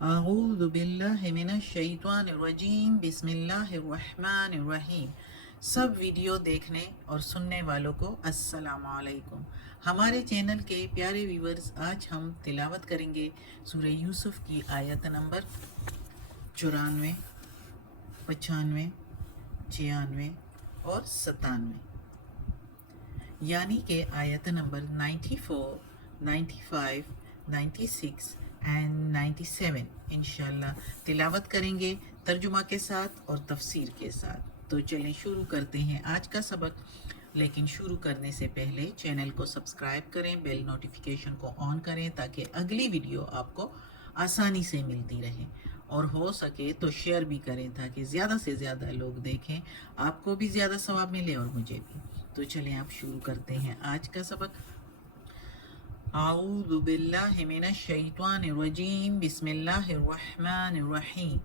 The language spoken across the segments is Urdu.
اعوذ باللہ من الشیطان الرجیم بسم اللہ الرحمن الرحیم۔ سب ویڈیو دیکھنے اور سننے والوں کو السلام علیکم۔ ہمارے چینل کے پیارے ویورز، آج ہم تلاوت کریں گے سورہ یوسف کی آیت نمبر 94، 95، 96 اور 97، یعنی کہ آیت نمبر 94، 95، 96 اینڈ 97 انشاءاللہ تلاوت کریں گے ترجمہ کے ساتھ اور تفسیر کے ساتھ۔ تو چلیں شروع کرتے ہیں آج کا سبق، لیکن شروع کرنے سے پہلے چینل کو سبسکرائب کریں، بیل نوٹیفیکیشن کو آن کریں تاکہ اگلی ویڈیو آپ کو آسانی سے ملتی رہے، اور ہو سکے تو شیئر بھی کریں تاکہ زیادہ سے زیادہ لوگ دیکھیں، آپ کو بھی زیادہ ثواب ملے اور مجھے بھی۔ تو چلیں آپ شروع کرتے ہیں آج کا سبق۔ اعوذ باللہ من الشیطان الرجیم بسم اللہ الرحمن الرحیم۔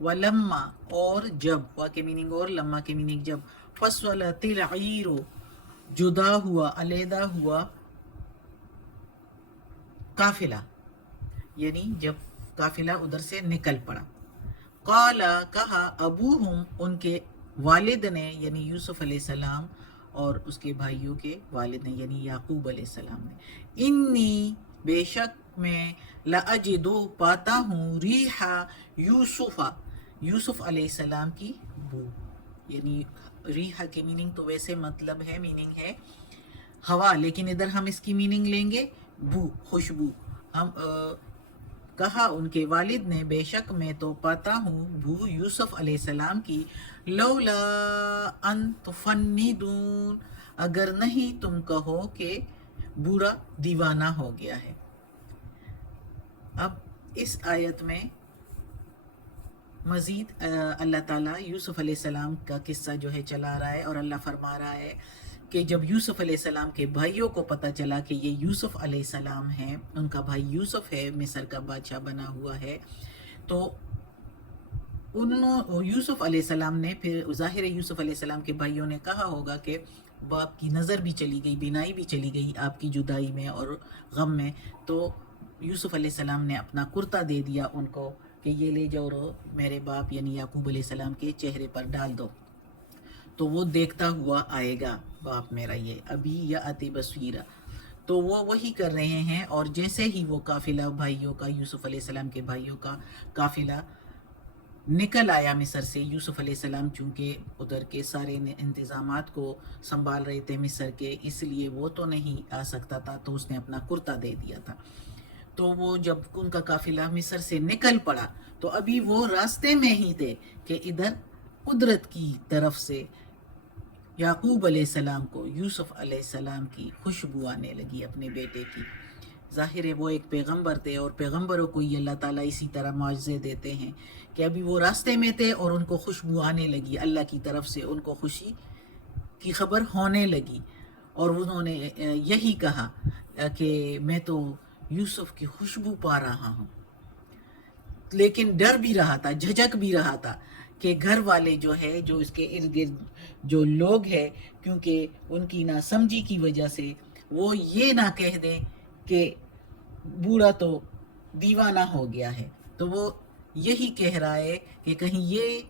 ولما اور جب، وا کے میننگ اور لما کے میننگ جب، فصلت العیر جدا ہوا، علیحدہ ہوا قافلہ، یعنی جب قافلہ ادھر سے نکل پڑا۔ قال کہا، ابوہم ان کے والد نے یعنی یوسف علیہ السلام اور اس کے بھائیوں کے والد نے یعنی یعقوب علیہ السلام نے، انی بے شک میں لاجدو پاتا ہوں ریحا یوسف، یوسف علیہ السلام کی بو، یعنی ریحا کی میننگ تو ویسے مطلب ہے، میننگ ہے ہوا، لیکن ادھر ہم اس کی میننگ لیں گے بو، خوشبو۔ ہم کہا ان کے والد نے، بے شک میں تو پاتا ہوں بو یوسف علیہ السلام کی، لولا ان تفندون اگر نہیں تم کہو کہ بوڑھا دیوانہ ہو گیا ہے۔ اب اس آیت میں مزید اللہ تعالیٰ یوسف علیہ السلام کا قصہ جو ہے چلا رہا ہے، اور اللہ فرما رہا ہے کہ جب یوسف علیہ السلام کے بھائیوں کو پتہ چلا کہ یہ یوسف علیہ السلام ہیں، ان کا بھائی یوسف ہے، مصر کا بادشاہ بنا ہوا ہے، تو یوسف علیہ السلام نے پھر، ظاہر ہے یوسف علیہ السلام کے بھائیوں نے کہا ہوگا کہ باپ کی نظر بھی چلی گئی، بینائی بھی چلی گئی آپ کی جدائی میں اور غم میں، تو یوسف علیہ السلام نے اپنا کرتا دے دیا ان کو کہ یہ لے جاؤ اور میرے باپ یعنی یعقوب علیہ السلام کے چہرے پر ڈال دو، تو وہ دیکھتا ہوا آئے گا باپ میرا، یہ ابھی یا اتی بصیرہ۔ تو وہ وہی کر رہے ہیں، اور جیسے ہی وہ قافلہ بھائیوں کا، یوسف علیہ السلام کے بھائیوں کا قافلہ نکل آیا مصر سے، یوسف علیہ السلام چونکہ ادھر کے سارے انتظامات کو سنبھال رہے تھے مصر کے، اس لیے وہ تو نہیں آ سکتا تھا، تو اس نے اپنا کرتا دے دیا تھا۔ تو وہ جب ان کا قافلہ مصر سے نکل پڑا تو ابھی وہ راستے میں ہی تھے کہ ادھر قدرت کی طرف سے یعقوب علیہ السلام کو یوسف علیہ السلام کی خوشبو آنے لگی اپنے بیٹے کی۔ ظاہر ہے وہ ایک پیغمبر تھے، اور پیغمبروں کو یہ اللہ تعالیٰ اسی طرح معجزے دیتے ہیں کہ ابھی وہ راستے میں تھے اور ان کو خوشبو آنے لگی، اللہ کی طرف سے ان کو خوشی کی خبر ہونے لگی، اور انہوں نے یہی کہا کہ میں تو یوسف کی خوشبو پا رہا ہوں، لیکن ڈر بھی رہا تھا، جھجک بھی رہا تھا کہ گھر والے جو ہے، جو اس کے ارد گرد جو لوگ ہیں، کیونکہ ان کی ناسمجھی کی وجہ سے وہ یہ نہ کہہ دیں کہ بوڑھا تو دیوانہ ہو گیا ہے، تو وہ یہی کہہ رہا ہے کہ کہیں یہ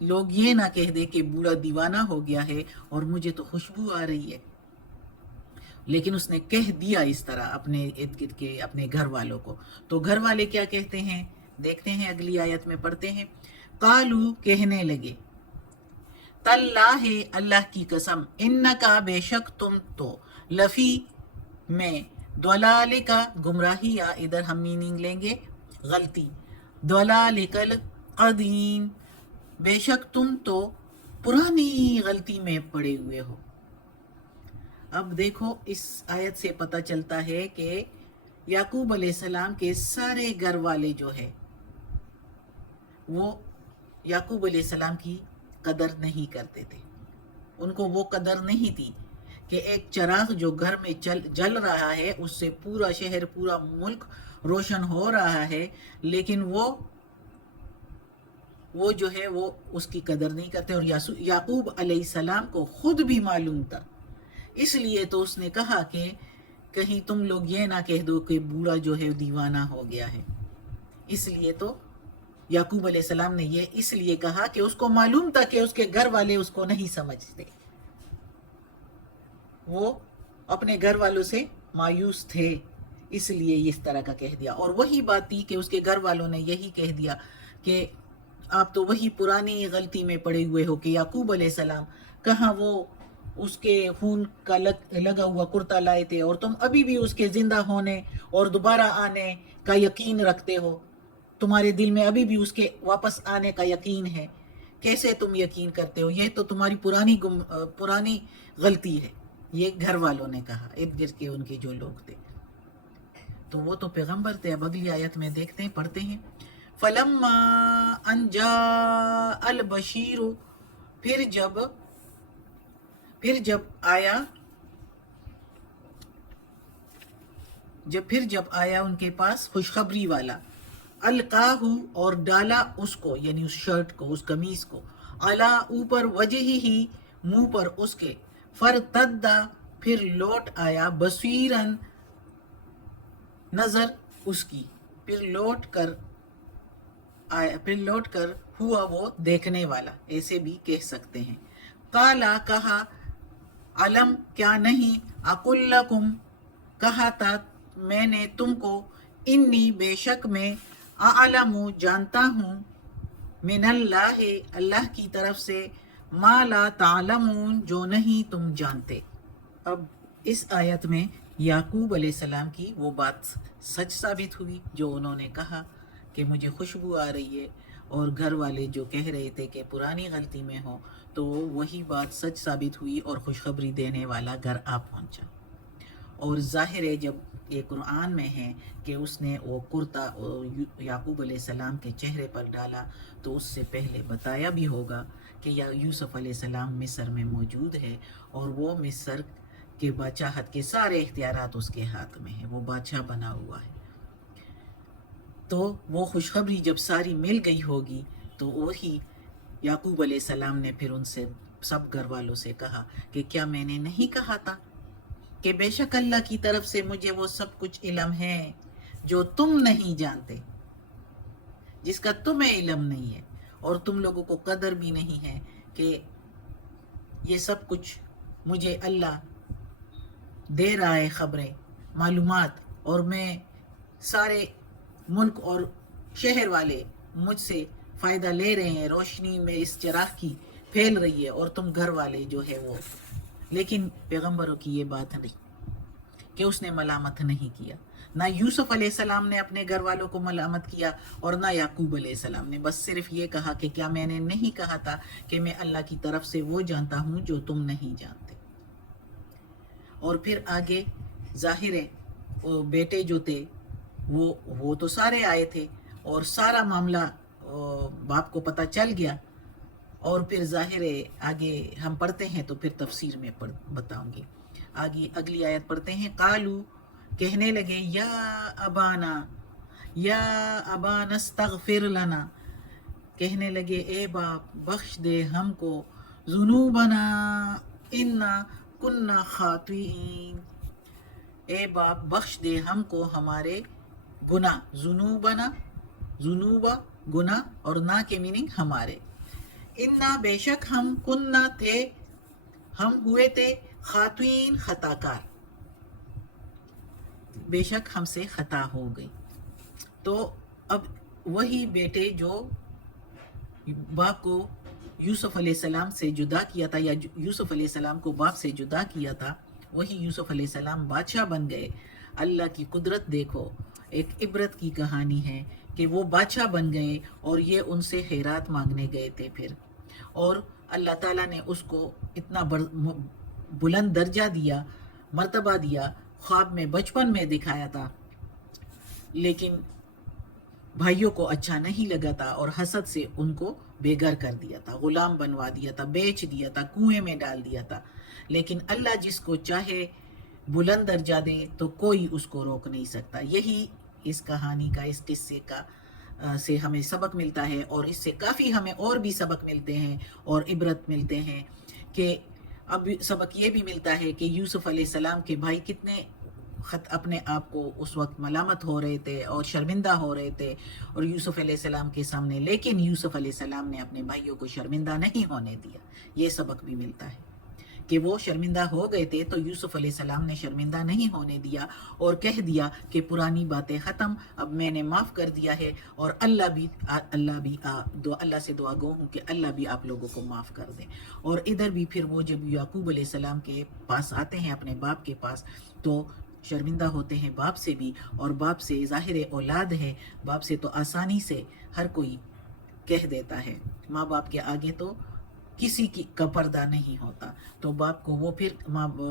لوگ یہ نہ کہہ دے کہ بوڑھا دیوانہ ہو گیا ہے اور مجھے تو خوشبو آ رہی ہے۔ لیکن اس نے کہہ دیا اس طرح اپنے ارد گرد کے اپنے گھر والوں کو، تو گھر والے کیا کہتے ہیں دیکھتے ہیں، اگلی آیت میں پڑھتے ہیں۔ قالو کہنے لگے، تاللہ اللہ کی قسم، انکا بے شک تم تو، لفی میں، دلالکا گمراہی، یا ادھر ہم میننگ لیں گے غلطی، دلالکل قدیم، بے شک تم تو پرانی غلطی میں پڑے ہوئے ہو۔ اب دیکھو اس آیت سے پتہ چلتا ہے کہ یعقوب علیہ السلام کے سارے گھر والے جو ہے وہ یعقوب علیہ السلام کی قدر نہیں کرتے تھے، ان کو وہ قدر نہیں تھی کہ ایک چراغ جو گھر میں جل رہا ہے اس سے پورا شہر، پورا ملک روشن ہو رہا ہے، لیکن وہ جو ہے وہ اس کی قدر نہیں کرتے، اور یعقوب علیہ السلام کو خود بھی معلوم تھا، اس لیے تو اس نے کہا کہ کہیں تم لوگ یہ نہ کہہ دو کہ بوڑھا جو ہے دیوانہ ہو گیا ہے۔ اس لیے تو یعقوب علیہ السلام نے یہ اس لیے کہا کہ اس کو معلوم تھا کہ اس کے گھر والے اس کو نہیں سمجھتے، وہ اپنے گھر والوں سے مایوس تھے، اس لیے اس طرح کا کہہ دیا۔ اور وہی بات تھی کہ اس کے گھر والوں نے یہی کہہ دیا کہ آپ تو وہی پرانی غلطی میں پڑے ہوئے ہو کہ یعقوب علیہ السلام کہاں وہ اس کے خون کا لگا ہوا کرتا لائے تھے، اور تم ابھی بھی اس کے زندہ ہونے اور دوبارہ آنے کا یقین رکھتے ہو، تمہارے دل میں ابھی بھی اس کے واپس آنے کا یقین ہے، کیسے تم یقین کرتے ہو؟ یہ تو تمہاری پرانی غلطی ہے، یہ گھر والوں نے کہا، ارد گرد کے ان کے جو لوگ تھے۔ تو وہ تو پیغمبر تھے۔ اب اگلی آیت میں دیکھتے ہیں، پڑھتے ہیں، فَلَمَّا أَنْ جَاءَ الْبَشِيرُ، پھر جب آیا ان کے پاس خوشخبری والا، القاہ، اور ڈالا اس کو، یعنی اس شرٹ کو، اس قمیص کو، علی، اوپر، وجہہ، منہ پر اس کے، فرتدا، پھر لوٹ آیا، بصیراً، نظر اس کی، پھر لوٹ کر ہوا وہ دیکھنے والا، ایسے بھی کہہ سکتے ہیں۔ قالا، کہا، علم، کیا نہیں، اقل لکم، کہا تھا میں نے تم کو، انی، بے شک میں، اعلم، جانتا ہوں، من اللہ، اللہ کی طرف سے، ما لا تعلمون، جو نہیں تم جانتے۔ اب اس آیت میں یعقوب علیہ السلام کی وہ بات سچ ثابت ہوئی جو انہوں نے کہا کہ مجھے خوشبو آ رہی ہے، اور گھر والے جو کہہ رہے تھے کہ پرانی غلطی میں ہو، تو وہی بات سچ ثابت ہوئی اور خوشخبری دینے والا گھر آ پہنچا۔ اور ظاہر ہے جب یہ قرآن میں ہے کہ اس نے وہ کرتا یعقوب علیہ السلام کے چہرے پر ڈالا، تو اس سے پہلے بتایا بھی ہوگا کہ یوسف علیہ السلام مصر میں موجود ہے، اور وہ مصر کے بادشاہت کے سارے اختیارات اس کے ہاتھ میں ہیں، وہ بادشاہ بنا ہوا ہے۔ تو وہ خوشخبری جب ساری مل گئی ہوگی، تو وہی یعقوب علیہ السلام نے پھر ان سے، سب گھر والوں سے کہا کہ کیا میں نے نہیں کہا تھا کہ بے شک اللہ کی طرف سے مجھے وہ سب کچھ علم ہے جو تم نہیں جانتے، جس کا تمہیں علم نہیں ہے، اور تم لوگوں کو قدر بھی نہیں ہے کہ یہ سب کچھ مجھے اللہ دے رہا ہے، خبریں، معلومات، اور میں سارے ملک اور شہر والے مجھ سے فائدہ لے رہے ہیں، روشنی میں اس چراغ کی پھیل رہی ہے، اور تم گھر والے جو ہے وہ۔ لیکن پیغمبروں کی یہ بات نہیں کہ اس نے ملامت نہیں کیا، نہ یوسف علیہ السلام نے اپنے گھر والوں کو ملامت کیا، اور نہ یعقوب علیہ السلام نے، بس صرف یہ کہا کہ کیا میں نے نہیں کہا تھا کہ میں اللہ کی طرف سے وہ جانتا ہوں جو تم نہیں جانتے۔ اور پھر آگے ظاہر ہے وہ بیٹے جو تھے وہ تو سارے آئے تھے، اور سارا معاملہ باپ کو پتہ چل گیا، اور پھر ظاہر ہے آگے ہم پڑھتے ہیں تو پھر تفسیر میں بتاؤں گی۔ آگے اگلی آیت پڑھتے ہیں، قالو، کہنے لگے، یا ابانا استغفر لنا، کہنے لگے اے باپ بخش دے ہم کو، ذنوبنا انا کننا خاطئین، اے باپ بخش دے ہم کو ہمارے گناہ، ذنوبا گناہ، اور نا کے میننگ ہمارے، انا بے شک ہم، کننا تھے، ہم ہوئے تھے، خاطئین خطا کار، بے شک ہم سے خطا ہو گئی۔ تو اب وہی بیٹے جو باپ کو یوسف علیہ السلام سے جدا کیا تھا، یا یوسف علیہ السلام کو باپ سے جدا کیا تھا، وہی یوسف علیہ السلام بادشاہ بن گئے۔ اللہ کی قدرت دیکھو، ایک عبرت کی کہانی ہے کہ وہ بادشاہ بن گئے، اور یہ ان سے خیرات مانگنے گئے تھے پھر، اور اللہ تعالیٰ نے اس کو اتنا بلند درجہ دیا، مرتبہ دیا، خواب میں بچپن میں دکھایا تھا، لیکن بھائیوں کو اچھا نہیں لگا تھا، اور حسد سے ان کو بے گھر کر دیا تھا، غلام بنوا دیا تھا، بیچ دیا تھا، کنویں میں ڈال دیا تھا۔ لیکن اللہ جس کو چاہے بلند درجہ دے تو کوئی اس کو روک نہیں سکتا۔ یہی اس کہانی کا، اس قصے کا سے ہمیں سبق ملتا ہے، اور اس سے کافی ہمیں اور بھی سبق ملتے ہیں اور عبرت ملتے ہیں۔ کہ اب سبق یہ بھی ملتا ہے کہ یوسف علیہ السلام کے بھائی کتنے خط اپنے آپ کو اس وقت ملامت ہو رہے تھے اور شرمندہ ہو رہے تھے اور یوسف علیہ السلام کے سامنے، لیکن یوسف علیہ السلام نے اپنے بھائیوں کو شرمندہ نہیں ہونے دیا۔ یہ سبق بھی ملتا ہے کہ وہ شرمندہ ہو گئے تھے تو یوسف علیہ السلام نے شرمندہ نہیں ہونے دیا اور کہہ دیا کہ پرانی باتیں ختم، اب میں نے معاف کر دیا ہے، اور اللہ سے دعا گو ہوں کہ اللہ بھی آپ لوگوں کو معاف کر دیں۔ اور ادھر بھی پھر وہ جب یعقوب علیہ السلام کے پاس آتے ہیں، اپنے باپ کے پاس، تو شرمندہ ہوتے ہیں باپ سے بھی، اور باپ سے ظاہر اولاد ہے، باپ سے تو آسانی سے ہر کوئی کہہ دیتا ہے، ماں باپ کے آگے تو کسی کا پردہ نہیں ہوتا۔ تو باپ کو وہ پھر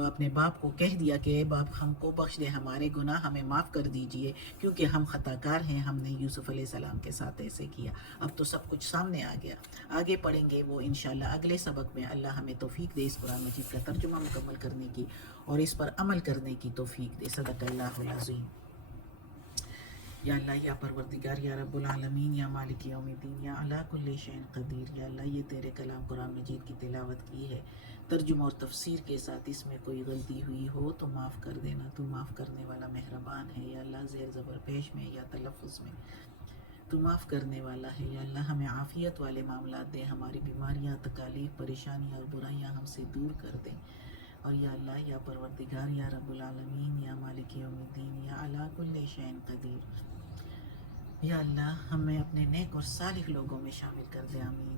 اپنے باپ کو کہہ دیا کہ اے باپ، ہم کو بخش دے ہمارے گناہ، ہمیں معاف کر دیجئے، کیونکہ ہم خطا کار ہیں، ہم نے یوسف علیہ السلام کے ساتھ ایسے کیا۔ اب تو سب کچھ سامنے آ گیا، آگے پڑھیں گے وہ انشاءاللہ اگلے سبق میں۔ اللہ ہمیں توفیق دے اس قرآن مجید کا ترجمہ مکمل کرنے کی اور اس پر عمل کرنے کی توفیق دے۔ صدق اللہ العظیم۔ یا اللہ، یا پروردگار، یا رب العالمین، یا مالک یوم الدین، یا علی کل شیء قدیر، یا اللہ یہ تیرے کلام قرآن مجید کی تلاوت کی ہے، ترجمہ اور تفسیر کے ساتھ اس میں کوئی غلطی ہوئی ہو تو معاف کر دینا، تو معاف کرنے والا مہربان ہے۔ یا اللہ زیر زبر پیش میں یا تلفظ میں تو معاف کرنے والا ہے۔ یا اللہ ہمیں عافیت والے معاملات دے، ہماری بیماریاں، تکالیف، پریشانیاں اور برائیاں ہم سے دور کر دیں۔ اور یا اللہ، یا پروردگار، یا رب العالمین، یا مالک یوم الدین، یا علی کل شیء قدیر، یا اللہ ہمیں اپنے نیک اور صالح لوگوں میں شامل کر دے، آمین۔